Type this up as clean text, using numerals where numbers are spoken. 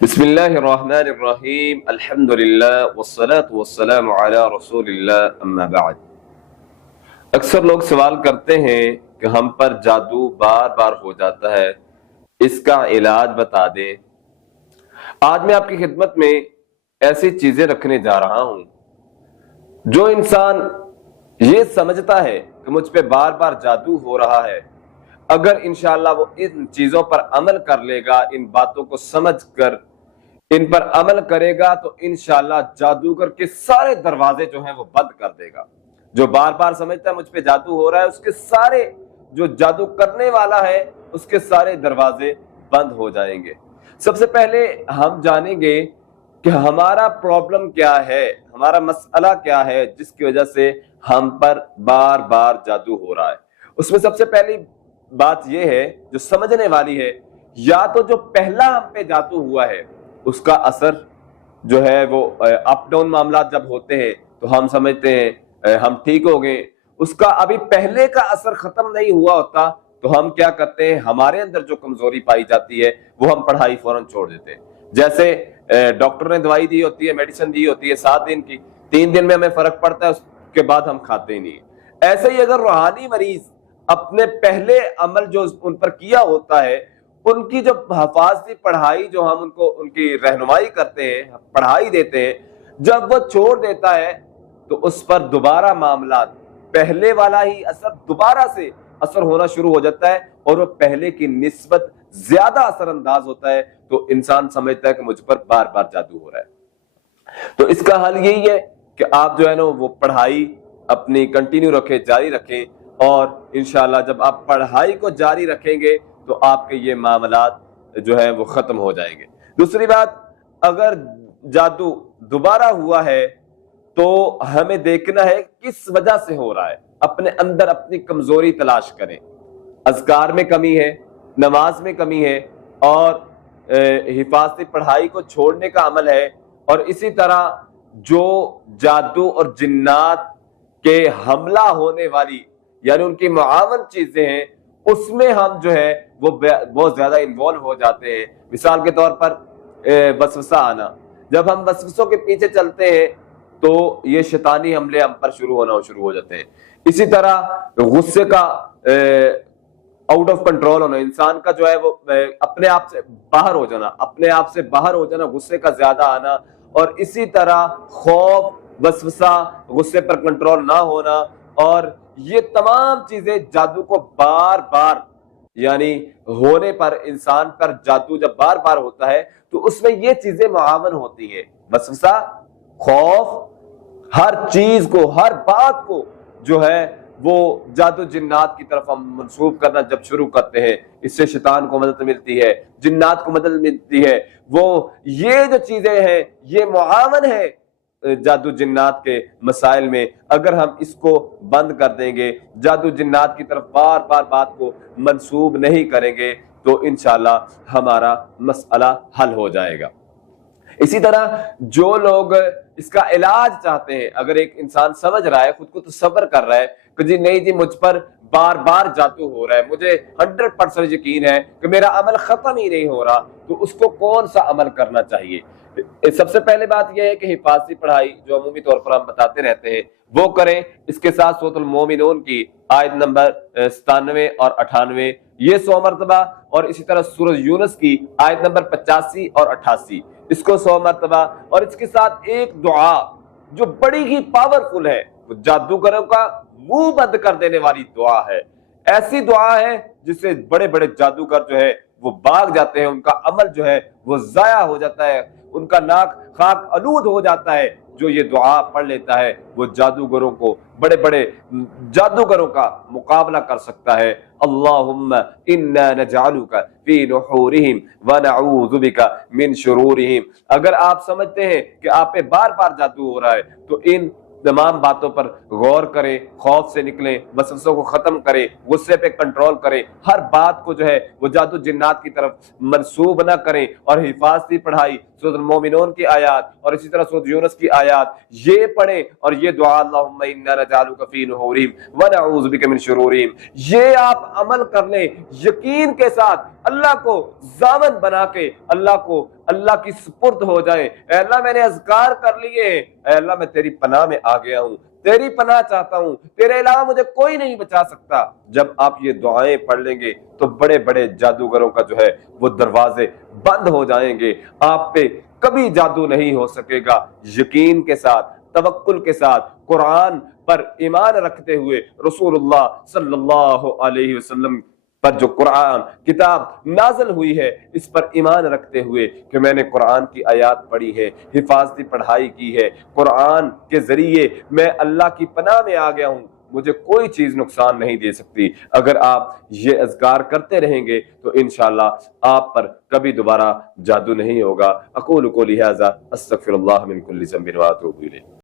بسم اللہ الرحمن الرحیم الحمد للہ والصلاة والسلام علی رسول اللہ اما بعد۔ اکثر لوگ سوال کرتے ہیں کہ ہم پر جادو بار بار ہو جاتا ہے، اس کا علاج بتا دیں۔ آج میں آپ کی خدمت میں ایسی چیزیں رکھنے جا رہا ہوں جو انسان یہ سمجھتا ہے کہ مجھ پہ بار بار جادو ہو رہا ہے، اگر انشاءاللہ وہ ان چیزوں پر عمل کر لے گا، ان باتوں کو سمجھ کر ان پر عمل کرے گا تو انشاءاللہ جادوگر کے سارے دروازے جو ہیں وہ بند کر دے گا۔ جو بار بار سمجھتا ہے مجھ پہ جادو ہو رہا ہے، اس کے سارے جو جادو کرنے والا ہے اس کے سارے دروازے بند ہو جائیں گے۔ سب سے پہلے ہم جانیں گے کہ ہمارا پرابلم کیا ہے، ہمارا مسئلہ کیا ہے جس کی وجہ سے ہم پر بار بار جادو ہو رہا ہے۔ اس میں سب سے پہلی بات یہ ہے جو سمجھنے والی ہے، یا تو جو پہلا ہم پہ جادو ہوا ہے اس کا اثر جو ہے وہ اپ ڈاؤن معاملات جب ہوتے ہیں تو ہم سمجھتے ہیں ہم ٹھیک ہو گئے، اس کا ابھی پہلے کا اثر ختم نہیں ہوا ہوتا تو ہم کیا کرتے ہیں، ہمارے اندر جو کمزوری پائی جاتی ہے وہ ہم پڑھائی فوراً چھوڑ دیتے ہیں۔ جیسے ڈاکٹر نے دوائی دی ہوتی ہے، میڈیسن دی ہوتی ہے 7 دن کی، 3 دن میں ہمیں فرق پڑتا ہے، اس کے بعد ہم کھاتے ہی نہیں۔ ایسے ہی اگر روحانی مریض اپنے پہلے عمل جو ان پر کیا ہوتا ہے، ان کی جو حفاظتی پڑھائی جو ہم ان کو ان کی رہنمائی کرتے ہیں، پڑھائی دیتے ہیں، جب وہ چھوڑ دیتا ہے تو اس پر دوبارہ معاملات پہلے والا ہی اثر دوبارہ سے اثر ہونا شروع ہو جاتا ہے اور وہ پہلے کی نسبت زیادہ اثر انداز ہوتا ہے، تو انسان سمجھتا ہے کہ مجھ پر بار بار جادو ہو رہا ہے۔ تو اس کا حل یہی ہے کہ آپ جو ہے نا وہ پڑھائی اپنی کنٹینیو رکھیں، جاری رکھیں، اور انشاءاللہ جب آپ پڑھائی کو جاری رکھیں گے تو آپ کے یہ معاملات جو ہے وہ ختم ہو جائیں گے۔ دوسری بات، اگر جادو دوبارہ ہوا ہے تو ہمیں دیکھنا ہے کس وجہ سے ہو رہا ہے، اپنے اندر اپنی کمزوری تلاش کریں۔ اذکار میں کمی ہے، نماز میں کمی ہے، اور حفاظتی پڑھائی کو چھوڑنے کا عمل ہے، اور اسی طرح جو جادو اور جنات کے حملہ ہونے والی یعنی ان کی معاون چیزیں ہیں اس میں ہم جو ہے وہ بہت زیادہ انوالو ہو جاتے ہیں۔ مثال کے طور پر وسوسہ آنا، جب ہم وسوسوں کے پیچھے چلتے ہیں تو یہ شیطانی حملے ہم پر شروع ہو جاتے ہیں۔ اسی طرح غصے کا آؤٹ آف کنٹرول ہونا، انسان کا جو ہے وہ اپنے آپ سے باہر ہو جانا، غصے کا زیادہ آنا، اور اسی طرح خوف، وسوسہ، غصے پر کنٹرول نہ ہونا، اور یہ تمام چیزیں جادو کو بار بار یعنی ہونے پر، انسان پر جادو جب بار بار ہوتا ہے تو اس میں یہ چیزیں معاون ہوتی ہیں۔ وسوسہ، خوف، ہر چیز کو، ہر بات کو جو ہے وہ جادو جنات کی طرف ہم منسوب کرنا جب شروع کرتے ہیں، اس سے شیطان کو مدد ملتی ہے، جنات کو مدد ملتی ہے۔ وہ یہ جو چیزیں ہیں یہ معاون ہے جادو جنات کے مسائل میں۔ اگر ہم اس کو بند کر دیں گے، جادو جنات کی طرف بار بار بات کو منسوب نہیں کریں گے تو انشاءاللہ ہمارا مسئلہ حل ہو جائے گا۔ اسی طرح جو لوگ اس کا علاج چاہتے ہیں، اگر ایک انسان سمجھ رہا ہے، خود کو تصور کر رہا ہے کہ جی نہیں جی مجھ پر بار بار جادو ہو رہا ہے، مجھے 100% یقین ہے کہ میرا عمل ختم ہی نہیں ہو رہا، تو اس کو کون سا عمل کرنا چاہیے؟ سب سے پہلے بات یہ ہے کہ حفاظتی پڑھائی جو عمومی طور پر ہم بتاتے رہتے ہیں وہ کریں۔ اس کے ساتھ سورۃ المومنون کی آیت نمبر 97 اور 98 یہ 100 مرتبہ، اور اسی طرح سورۃ یونس کی آیت نمبر 85 اور 88 اس کو 100 مرتبہ، اور اس کے ساتھ ایک دعا جو بڑی ہی پاورفل ہے، وہ جادوگروں کا منہ بند کر دینے والی دعا ہے۔ ایسی دعا ہے جس سے بڑے بڑے جادوگر جو ہے وہ بھاگ جاتے ہیں، ان کا عمل جو ہے وہ ضائع ہو جاتا ہے، ان کا ناک خاک آلود ہو جاتا ہے۔ جو یہ دعا پڑھ لیتا ہے وہ جادوگروں کو، بڑے بڑے جادوگروں کا مقابلہ کر سکتا ہے۔ اللہم انا نجعلک فی نحورہم ونعوذ بک من شرورہم۔ اگر آپ سمجھتے ہیں کہ آپ پہ بار بار جادو ہو رہا ہے تو ان تمام باتوں پر غور کریں، خوف سے نکلیں، وسوسوں کو ختم کریں، غصے پہ کنٹرول کریں، ہر بات کو جو ہے وہ جادو جنات کی طرف منسوب نہ کریں، اور حفاظتی پڑھائی سورۃ المومنون کی آیات اور اسی طرح سورۃ یونس کی آیات یہ پڑھیں، اور یہ دعا اللہم انا نجعلک فی نحورہم ونعوذ بک من شرورہم یہ آپ عمل کر لیں، یقین کے ساتھ اللہ کو ضامن بنا کے، اللہ کو اللہ کی سپرد ہو جائیں۔ اے اللہ میں نے اذکار کر لیے، اے اللہ میں تیری پناہ میں آ گیا ہوں، تیری پناہ چاہتا ہوں، تیرے علاوہ مجھے کوئی نہیں بچا سکتا۔ جب آپ یہ دعائیں پڑھ لیں گے تو بڑے بڑے جادوگروں کا جو ہے وہ دروازے بند ہو جائیں گے، آپ پہ کبھی جادو نہیں ہو سکے گا۔ یقین کے ساتھ، توکل کے ساتھ، قرآن پر ایمان رکھتے ہوئے، رسول اللہ صلی اللہ علیہ وسلم پر جو قرآن کتاب نازل ہوئی ہے اس پر ایمان رکھتے ہوئے کہ میں نے قرآن کی آیات پڑھی ہے، حفاظتی پڑھائی کی ہے، قرآن کے ذریعے میں اللہ کی پناہ میں آ گیا ہوں، مجھے کوئی چیز نقصان نہیں دے سکتی۔ اگر آپ یہ اذکار کرتے رہیں گے تو انشاءاللہ آپ پر کبھی دوبارہ جادو نہیں ہوگا۔ اقول قولی ھذا استغفر اللہ من کل ذنب واتوب الیہ۔